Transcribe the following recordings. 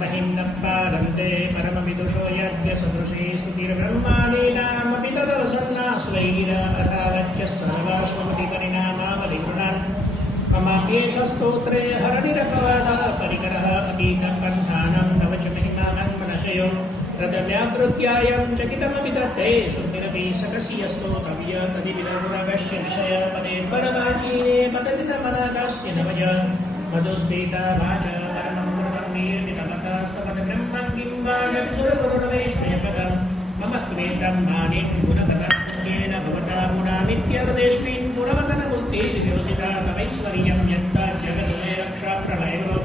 महिम्नपादन्ते परमविदुषो यज्ञसदृशी स्तुतिर्ब्रह्मादीनामपि तदवसन्ना स्वैर अथावच्य सर्वाश्वपतिपरिणामावलिगुणान् ममाप्येष स्तोत्रे हरनिरपवादः परिकरः अतीतकण्ठानं तव च महिमानं मनशयो रजव्याकृत्यायं चकितमपि दत्ते शुद्धिरपि सकस्य स्तोतव्य तदिविदुरवश्य निशय पदे परवाचीने पततितमनादास्य नवय मधुस्फीता वाच स्तपद्ब्रह्मं किं वा सुरगुरुणवैष्णयपदं मम त्वेदं मानिं गुणगतर्पुण्येन भवता गुणामित्यवदेष्मिन् गुणवतनबुद्धिर्योजिता तमैश्वर्यं यत्तज्जगदुदे रक्षाप्रलयो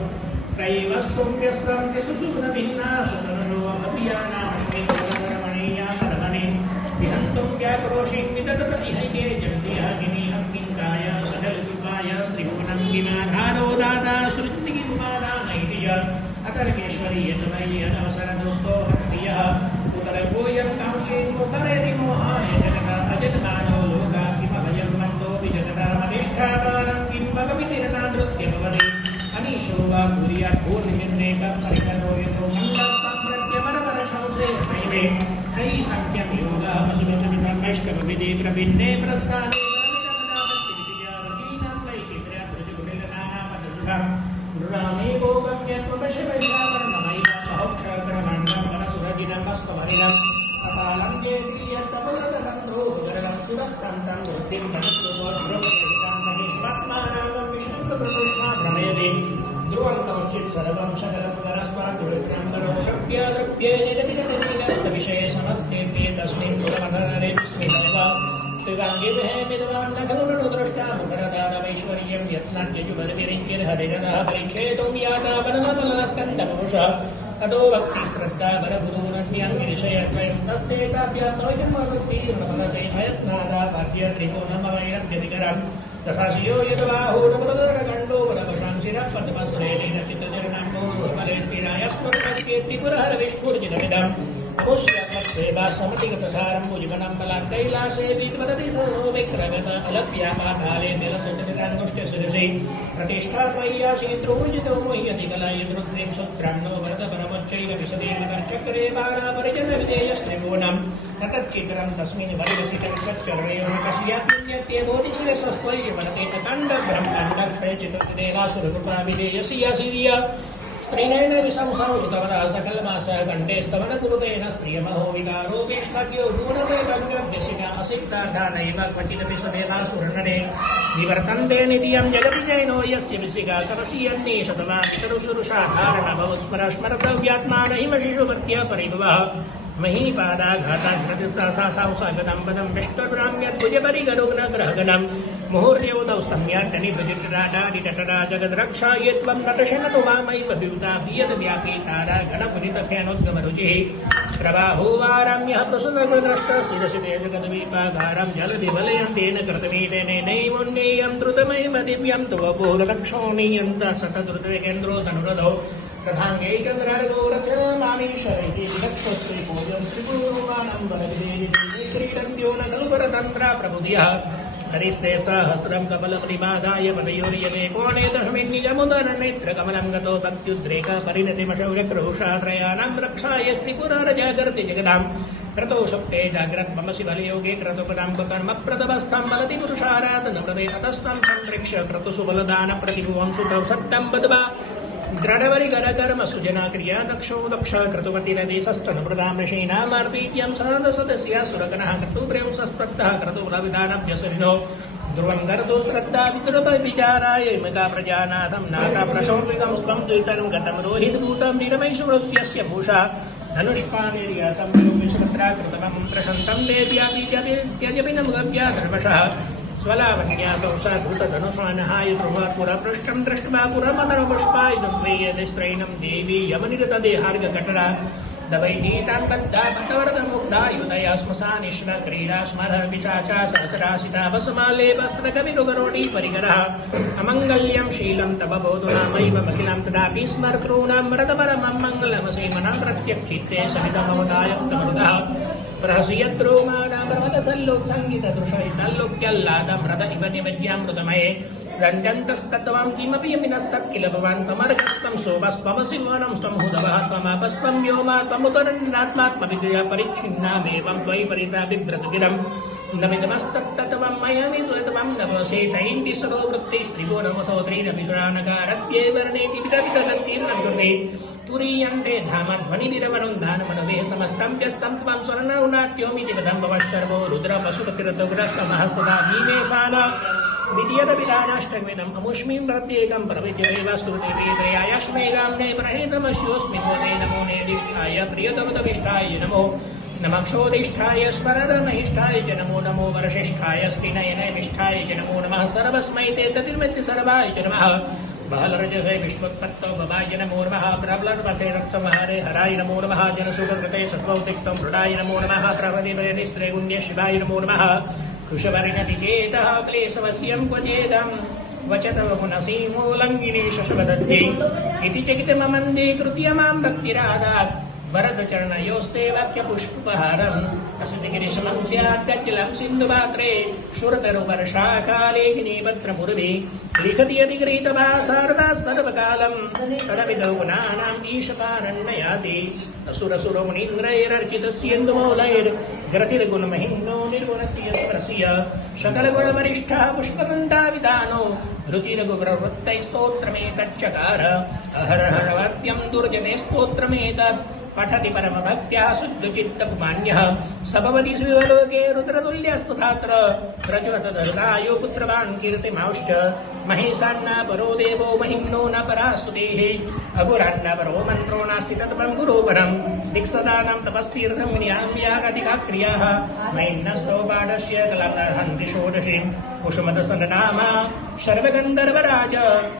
त्रैवस्तुभ्यस्तं त्रिसुषुगुणभिन्नाशतनुषो अभियानामश्मिन् गुणधर्मणीयामरमणे विहन्तुं व्याक्रोशिं विदधत इहैके जगदिहागिनीहं किङ्काय सजलकृपाय स्त्रिभुवनं किमाधारो दाता श्रुतिकिमुपादानैतिय अतर्केश्वरी यतमयी अनवसर दोस्तो हत्रियः उतरगोयं कांक्षेन्मुपरयति मोहाय जगता अजन्मानो लोका किमभयं मन्दो विजगतामधिष्ठातारं किं भगवितिर्नादृत्य भवति अनीशो वा कुर्यात् भूर्निमिन्नेकं परिकरो यतो मन्दस्तं प्रत्यमरवरशंसे त्रैवे त्रयी संख्यं योगः वसुविचमितं वैष्णवविधि प्रभिन्ने प्रस्थाने रचीनां वैकित्र्यात्मजुगुणिलनामदुर्गम् रामे गोगम्यत्वपशवैरावर्णमैव सहक्षक्रमाण्डं वनसुरगिनमस्त्वमरिणम् अपालं चेत्रियत्तपलतनन्दो गरलं शिवस्तं तं वृद्धिं धनुष्वोद्भ्रमहितं महिष्मात्मानां विष्णुप्रकृष्णा भ्रमयति ध्रुवं कौश्चित् सर्वं सकलपुनरस्वाद्विक्रं करोद्रव्याद्रव्ये जगतिगतनिगस्तविषये समस्तेऽप्ये तस्मिन् पुरमधरे विस्मितैव त्रिवाङ्गिभेमिदवान् न खलु नृदृष्टा मुखरदानमैश्वर्यं यत्नाट्यजुगर्भिरिङ्गिर्हरिरदः परिच्छेदुं याता वनमफलस्कन्दपुरुषः ततो भक्तिश्रद्धा बलभुदूनज्ञाङ्गिरिषयत्वयं तस्ते काव्यात्मैकमवृत्तिर्नमलते भयत्नादा वाद्य त्रिकोणमवैरभ्यधिकरम् दशाशियो यद्बाहूनपुरदर्गण्डो वरवशांसिनः पद्मश्रेणेन चित्तजर्णम्बो दुर्मले स्थिरायस्मरणस्ये त्रिपुरहरविष्णुर्जितमिदम् अमुष्यसेवा समतिगतधारं भुजवनं बलात् कैलासे विद्वदति भूमो विक्रगत अलभ्यापाताले निलसचरिताङ्गुष्ठ्यशिरसि प्रतिष्ठात्मय्यासीद्रोजितो मुह्यति कलायद्रुद्रिं सूत्रां नो वरदपरमच्चैव विशदेवतश्चक्रे बाणापरिजनविधेयस्त्रिभुवनम् न तच्चित्रं तस्मिन् वरिवसितं सच्चर्वयोगस्याप्यन्यत्येवोदिशिरसस्त्वय्यमनते काण्डब्रह्माण्डक्षयचितदेवासुरकृपा विधेयसि यासीर्य स्त्रीणेन विशंसौतवरा सकलमास कण्ठे स्तवन कुरुतेन स्त्रियमहो विकारोपेष्टाख्यो गुणमेकव्यसिका असिक्तार्थानैव क्वचिदपि सदेवासुरनरे निवर्तन्ते नित्यं जगति जैनो यस्य विशिका तपसीयन्ये शतमा पितरुषुरुषाधारणभवत्स्मरस्मरतव्यात्मा नहिमशिशुपत्य परिभवः महीपादाघाताग्रतिसासासागतं पदं विष्टुराम्यद्भुजपरिगरुग्नग्रहगणम् मुहूर्तयोतौ स्तम्याट्टनिभृतिराडादिटटरा जगद्रक्षा ये त्वं नटशनतु मामैव वियुता पियद्व्यापीतारा गणपुरितफेनोद्गमरुचिः प्रवाहोवाराम्यः प्रसुनगृद्रष्टस्थिरशिते जगद्वीपागारं जलधिवलयन्तेन कृतमीतेनैवोन्नेयं द्रुतमैव दिव्यं तु वपुरदक्षोणीयन्त सतद्रुतवेकेन्द्रो तनुरधौ तथाङ्गे चन्द्रार्गोरथमानीशरैः विदक्षस्त्रीपूजं त्रिपुरोवानं वरविदेहि क्रीडन्त्यो न खलु परतन्त्रा प्रबुधियः हरिस्ते सहस्रं कमलपरिमादाय पदयोर्यते कोणे दशमिन्निजमुदरनेत्रकमलं गतो भक्त्युद्रेक परिणतिमशौर्यक्रोशात्रयाणां रक्षाय स्त्रिपुररजागर्ति जगदां क्रतो शुक्ते जाग्रत्ममसि बलयोगे क्रतुपदां कर्मप्रदवस्थं बलति पुरुषाराधनव्रते ततस्तं संरक्ष्य क्रतुषु बलदानप्रतिभुवं सुतौ सत्तं बद्वा द्रढवरिगरकर्म सुजना क्रिया दक्षो दक्ष क्रतुपतिरदेशस्तनप्रदां ऋषीणामार्पीत्यं सदसदस्यासुरगणः क्रतुप्रेम सस्पत्तः क्रतुबलविधानभ्यसरिणो ध्रुवं गर्तो श्रद्धा विदुरपविचाराय इमका प्रजानाथं नाथा प्रशौर्मिकं स्वं द्वितरं गतं रोहितभूतं निरमैशुरस्यस्य भूषा धनुष्पाणिर्यातं विश्वत्रा कृतमं प्रशन्तं देत्यादित्यजपि न मुगव्या धर्मशः स्वलावण्या संसाधृतधनुषानहाय ध्रुवात्पुरपृष्ठं दृष्ट्वा पुरमतरपुष्पायुधं देवी यमनिरतदेहार्घकटरा दवैनीतां बद्धा बद्धवरदमुग्धा युतया श्मशानेश्व क्रीडा स्मरः पिशाचा सहस्रासिता वसमालेपस्त्रकविरुगरोणी परिकरः अमङ्गल्यं शीलं तव बोधुनामैवमखिलं तदापि स्मर्तॄणां व्रतपरमं मङ्गलमसेमना प्रत्यक्षित्ते सहितमवदायक्तमरुदः रहस्यद्रोमाणामरवदसल्लोत्सङ्गितदृशैतल्लोक्यल्लादमृत इव निमज्यामृतमये रञ्जन्तस्तत्त्वं किमपि यमिनस्तः किल भवान् त्वमर्घस्तं सोमस्त्वमसि वनं संहुदवः त्वमापस्त्वं व्योमा त्वमुतरन्नात्मात्मविद्या परिच्छिन्नामेवं त्वयि परितापिभ्रतगिरम् नमिदमस्तत्तत्त्वं मयमित्वं नवसेतैः सरो वृत्तिस्त्रिगुणमुतो त्रीरविपुराणकारत्ये वर्णेति विदविदन्तीर्णकृते तुरीयन्ते धामध्वनिविरवरुन्धानमनवे समस्तं व्यस्तं त्वं स्वर्णौनाट्योमिति वदम्बवश्चर्वो रुद्रपशुपतिरतुग्रस्तमः सदा भीमेशान विद्यदविधानाष्टकमिदम् अमुष्मीं प्रत्येकं प्रविद्यमेव श्रुतिवेदयायश्मेगाम्ने प्रणीतमस्योऽस्मि नोते नमो नेदिष्ठाय प्रियतमतविष्ठाय नमो नमक्षोदिष्ठाय स्मरदमहिष्ठाय च नमो नमो वरशिष्ठाय स्थिनयनविष्ठाय च नमो नमः सर्वस्मै ते ततिर्मित्ति सर्वाय च नमः बहलरजसे विश्वोत्पत्तौ भवाय नमो नमः प्रबलर्वसे रत्संहारे हराय नमो नमः जनसुखकृते सत्त्वौतिक्तं मृडाय नमो नमः प्रभदिभयनिस्त्रे गुण्य शिवाय नमो नमः कुशवर्णति चेतः क्लेशवस्यं क्वचेदं वचतव पुनसीमूलङ्गिनी शशवदध्ये इति चकितममन्दे कृत्य मां भक्तिरादात् वरदचरणयोस्ते वाक्यपुष्पहारम् असितगिरिशमं स्याद्गज्जलं सिन्धुपात्रे शुरतरुवर्षाकालेखिनी पत्रमुर्वी लिखति यतिगृहीतवा शारदा सर्वकालम् तदविदौ गुणानाम् ईशपारण्ययाति असुरसुरमुनीन्द्रैरर्चितस्येन्दुमौलैर्ग्रतिर्गुणमहिम्नो निर्गुणस्य स्मरस्य शकलगुणवरिष्ठः पुष्पगन्धावितानो रुचिरघुप्रवृत्तैस्तोत्रमेतच्चकार अहरहरवाद्यं दुर्जते स्तोत्रमेतत् पठति परमभक्त्या शुद्धचित्तपुमान्यः सभवति शिवलोके रुद्रतुल्यस्तथात्र प्रज्वतदरुणायो पुत्रवान् कीर्तिमांश्च महेशान्नापरो देवो महिम्नो न परास्तुतेः अघुरान्नापरो मन्त्रो नास्ति तत्परं गुरोपरम् दिक्सदानां तपस्तीर्थं विनियां यागधिकाक्रियाः मैन्नस्तौ पाठस्य कलाहन्ति षोडशीं कुसुमदसननामा सर्वगन्धर्वराज